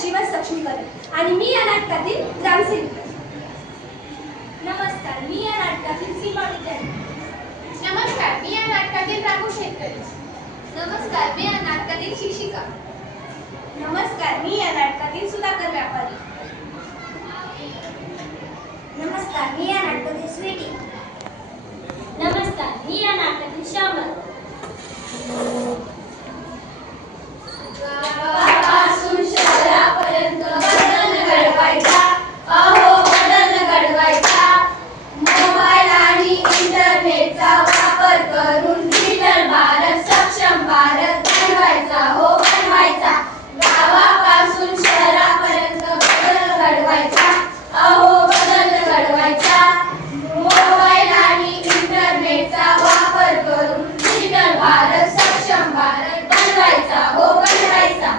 जीवन सक्षमीकरण आणि मी या नाटकातील ग्रामसेविका। नमस्कार, मी या नाटकातील सीमा विद्यार्थी। नमस्कार, मी या नाटकातील राघू शेतकरी। नमस्कार, मी या नाटकातील शिक्षिका। नमस्कार, मी या नाटकातील सुधाकर व्यापारी। नमस्कार, मी या नाटकातील स्वीटी। नमस्कार, मी या नाटकातील श्यामल। गावापासून शहरापर्यंत बदल घडवायचा, अहो बदल घडवायचा। मोबाईल आणि इंटरनेटचा वापर करून डिजिटल भारत, सक्षम भारत बनवायचा, हो बनवायचा। गावापासून शहरापर्यंत बदल घडवायचा, अहो बदल घडवायचा। मोबाईल आणि इंटरनेटचा वापर करून डिजिटल भारत, सक्षम भारत बनवायचा, हो बनवायचा।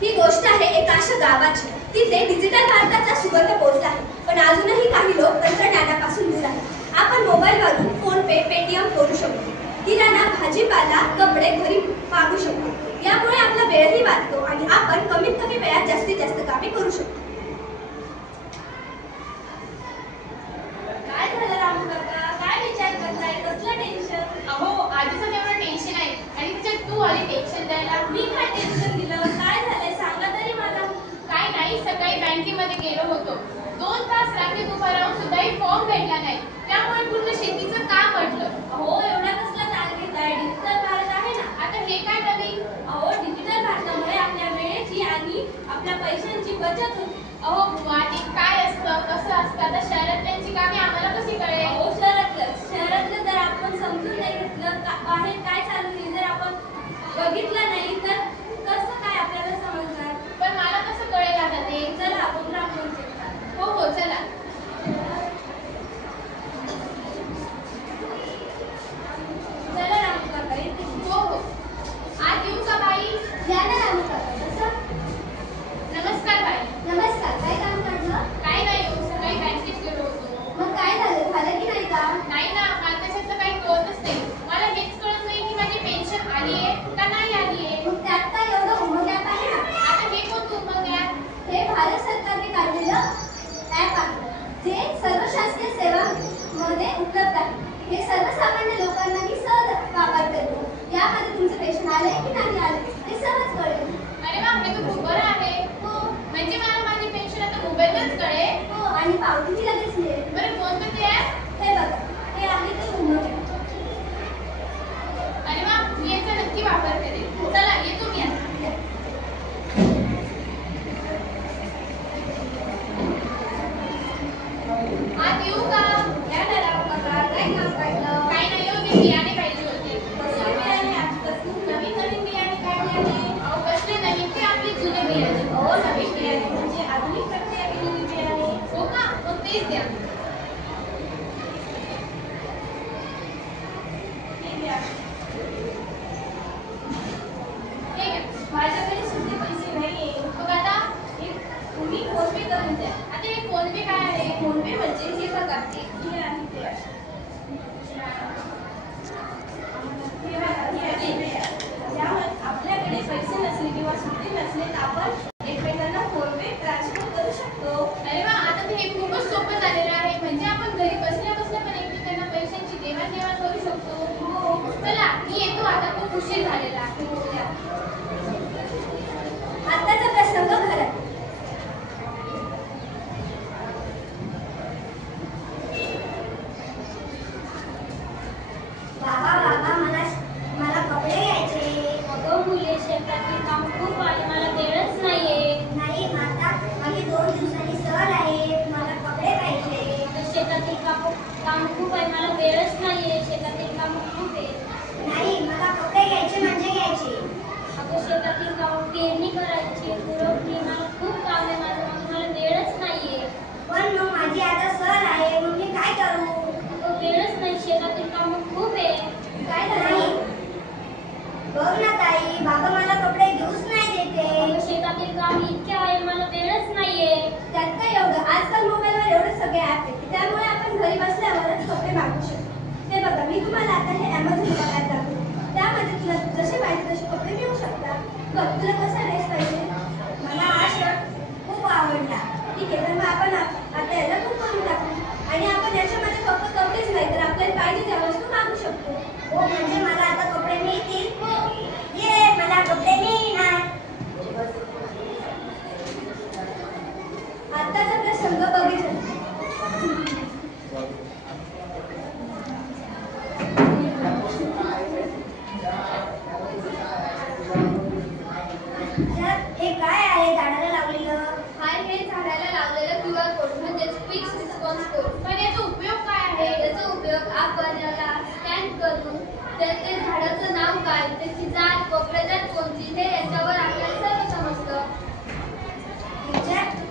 ही गोष्ट आहे एका अशा गावाची, तिथे डिजिटल भारताचा सुगंध पोहोचला आहे, पण अजूनही काही लोक तंत्रज्ञानापासून दूर आहेत। आपण मोबाईलवरून फोन पे, पेटीएम करू शकतो, किराणा, भाजीपाला, कपडे घरी मागू शकतो। यामुळे आपला वेळही वाचतो आणि आपण कमीत कमी वेळात जास्तीत जास्त कामे करू शकतो। काय झालं रामू काका, काय विचार करताय, कसलं टेन्शन? अहो आधीच एवढं टेन्शन आहे आणि त्याच्यात तू आली टेन्शन द्यायला। मी काय टेन्शन दिलं, काय झालंय सांगा तरी मला। काय नाही, सकाळी बँकेमध्ये गेलो होतो, 2 तास रांगेत उभा राहून सुद्धाही फॉर्म भेटला नाही, त्यामुळे पूर्ण शेतीचं काम अडलं। अहो एवढा कसला ताण घेताय, डिजिटल भारत आहे ना। आता हे काय नवीन? अहो डिजिटल भारतामुळे आपल्या वेळेची आणि आपल्या पैशांची बचत होते। अहो बुवा, ते काय असतं, कसं असतं, आता शहरातल्यांची कामे आम्हाला कशी कळेल? अहो शहरातलं जर आपण समजून नाही घेतलं, बाहेर काय चालू आहे जर आपण बघितलं नाही तर कसं काय आपल्याला समजणार? पण मला कसं कळेल आता ते? चला आपण ग्रामपंचायत। हो हो चला। चला रामू काका येते। हो हो, आज येऊ का बाई? या ना रामू काका, बसा। नमस्कार बाई। नमस्कार, काय काम काढलं? काय नाही हो, सकाळी बँकेत गेलो होतो। मग काय झालं की नाही काम? नाही ना, मला त्याच्यातलं काही कळतच नाही। मला हेच कळत नाही की माझी पेन्शन आली आहे का नाही आली आहे। मग त्यात काय एवढं उमग ॲप आहे ना? आता हे कोणतं मग यार? हे भारत सरकारने काढलेलं ॲप आहे, जे सर्व शासकीय सेवांमध्ये उपलब्ध आहे। हे सर्वसामान्य लोकांनाही सहज वापर करतो। यामध्ये तुमचं पेन्शन आलंय की नाही आलंय ते सहज कळेल। अरे वा, हे तर खूप बरं आहे। हो म्हणजे मला माझी पेन्शन आता मोबाईलवरच कळेल? हो, आणि पावतीही लगेच मिळेल। बरं कोणतं ते ॲप? हे बघा, हे आहे ते उमग ॲप। अरे वा, मी याचा नक्की वापर करेन। चला येतो मी आता। आज येऊ का? या ना रामू काका, काय काम काढलं? काय नाही हो, ते बियाणे पाहिजे होते। कसले बियाणे आजपासून नवीन बियाणे काढले आहे? अहो कसले नवीन, ते आपले जुने बियाणे। हो, नवीन बियाणे म्हणजे आधुनिक प्रक्रिया केलेली बियाणे। हो का? मग तेच द्या। हे घ्या। हे घ्या। माझ्याकडे सुद्धा पैसे नाहीये। मग आता? हे तुम्ही फोन पे करून द्या। आता हे फोन पे काय आहे? फोन पे म्हणजे हे बघा, हे आहे ते आहे। हे बघा, हे आहे ते आहे। यामुळे आपल्याकडे पैसे नसले किंवा सुट्टी नसले तर आपण एकमेकांना फोन पे ट्रान्सफर करू शकतो। अरे वा, आता तर हे खूपच सोपं झालेलं आहे। म्हणजे आपण घरी बसल्या बसल्या पण एकमेकांना पैशांची देवाणघेवाण करू शकतो। हो, चला मी येतो, आता खूप उशीर झालेला आहे। आताचा प्रसंग घरात। बाबा मला कपडे घ्यायचे। अगं मुले, शेतातील काम खूप आहे, मला वेळच नाहीये। नाही माता, माझी 2 दिवसांनी सहल आहे, मला कपडे पाहिजे। अगं शेतातील काम खूप आहे, मला वेळच नाहीये। शेतातील काम खूप आहे। नाही, मला कपडे घ्यायचे म्हणजे घ्यायचे। अगं शेतातील काम, पेरणी करायची, खुरपणी, मला खूप काम आहे माझं, मला वेळच नाहीये। पण मग माझी आता सहल आहे, मग मी काय करू? अगं वेळच नाही, शेतातील काम खूप आहे। काय झालं? बघ ना ताई, बाबा मला कपडे घेऊच नाही देते। अगं शेतातील काम इतके आहे, मला वेळच नाहीये। त्यात काय एवढं, आजकाल मोबाईलवर एवढे सगळे ॲप आहेत, त्यामुळे आपण घरी बसल्यावरच कपडे मागवू शकतो। हे बघा, मी तुम्हाला आता हे Amazon ॲप दाखवतो, त्यामध्ये तुला जसे पाहिजे तसे कपडे मिळू शकतात। बघ, तुला कसा ड्रेस पाहिजे? मला हा शर्ट ठीक आहे, तर मग आपण आता याला बुक करून टाकू आणि आपण याच्यामध्ये फक्त कपडेच नाही तर आपल्याला पाहिजे त्या वस्तू मागू शकतो. हो, म्हणजे मला आता कपडे मिळतील. ये, मला कपडे मिळणार. आत्ताचा प्रसंग बघितला. हे काय आहे झाडाला लावलेलं? हे झाडाला लावलेलं QR कोड म्हणजे क्विक रिस्पॉन्स कोड. पण याचा उपयोग काय आहे? याचा उपयोग आपण याला स्कॅन करून ते झाडाचं नाव काय, त्याची जात व प्रजात कोणती हे याच्यावर आपल्याला सर्व समजतं.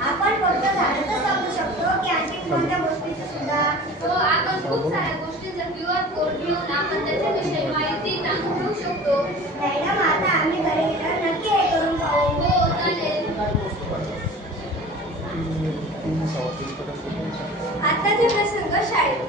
आपण फक्त झाडाचं सांगू शकतो की आणखी कोणत्या गोष्टीचं सुद्धा? हो, आपण खूप साऱ्या गोष्टींचा QR कोड घेऊन आपण त्याच्याविषयी माहिती जाणून घेऊ शकतो. मॅडम, आता आम्ही घरी गेल्यावर नक्की हे करून पाहू. हो, चालेल. आत्ताचे प्रसंग शाळेत.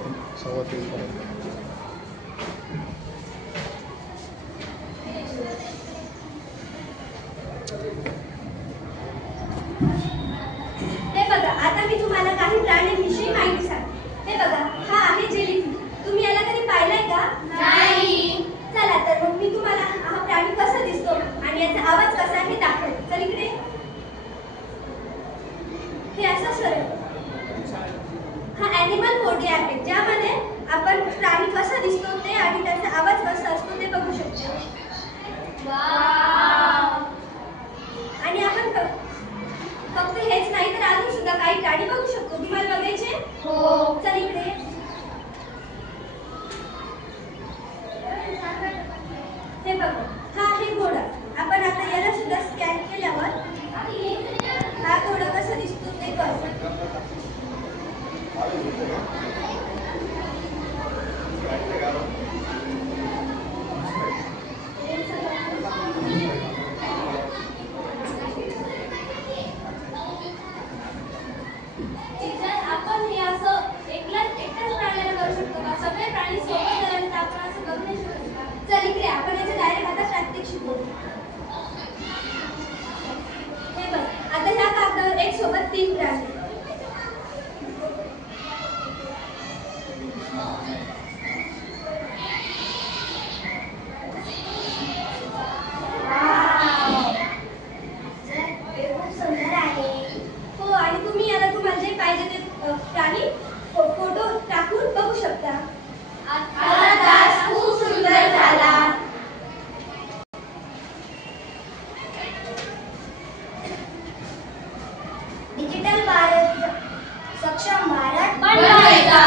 हे बघा, आता मी तुम्हाला काही प्राण्यांविषयी माहिती सांगते. हे बघा, हा आहे जेलीफिश. तुम्ही याला कधी पाहिलंय का? नाही. चला तर मग मी तुम्हाला हा प्राणी कसा दिसतो आणि याचा आवाज कसा आहे दाखवते. चल इकडे. हे असं सरळ. हा ॲनिमल फोटो आहे ज्यामध्ये आपण प्राणी कसा दिसतो ते आणि त्याचा आवाज कसा असतो ते बघू शकतो. आणि आपण फक्त हेच नाही तर अजून सुद्धा काही प्राणी बघू शकतो. तुम्हाला बघायचे? हो. चल इकडे. हे बघा, हा आहे घोडा. आपण आता याला सुद्धा स्कॅन केल्यावर हा घोडा कसा दिसतो ते कळतं. आपण हे असं एकटाच प्राण्याला करू शकतो का? सगळे प्राणी सोबत करायला तर आपण असं करू नाही शकत का? चल इकडे, आपण याचं डायरेक्ट आता प्रात्यक्षिक करू. हे बघ, आता ह्या कागदावर एक सोबत 3 प्राणी. हे खूप सुंदर आहे. हो, आणि तुम्ही याला तुम्हाला जे पाहिजे ते प्राणी फोटो टाकून बघू शकता. आजचा तास खूप सुंदर झाला. डिजिटल भारत, सक्षम भारत बनवायचा.